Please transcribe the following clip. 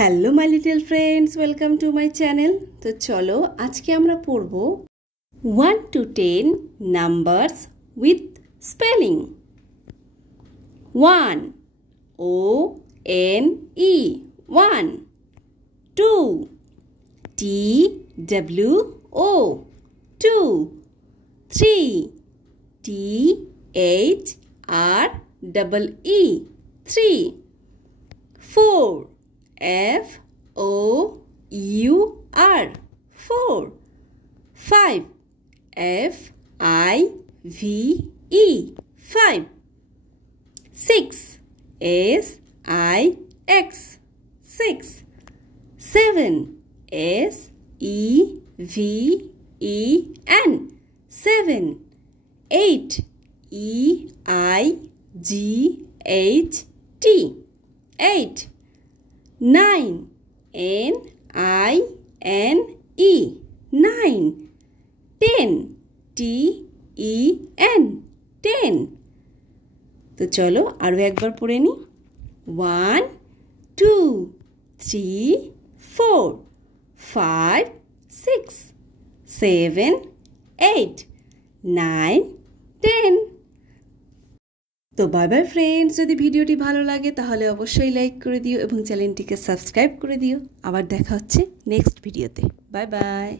Hello my little friends, welcome to my channel. तो चलो आज के আমরা পড়ব 1 to 10 numbers with spelling। 1 O N E 1 2 T W O 2 3 T H R E 3 4 F O U R 4 5 F I V E 5 6 S I X 6 7 S E V E N 7 8 E I G H T 8 9 N I N E 9 10 T E N 10। तो चलो आरो एक बार पढ़े नी 1 2 3 4 5 6 7 8 9 10। তো bye bye friends, যদি ভিডিওটি ভালো লাগে তাহলে অবশ্যই লাইক করে দিও এবং চ্যানেলটিকে সাবস্ক্রাইব করে দিও। আবার দেখা হচ্ছে নেক্সট ভিডিওতে। Bye bye.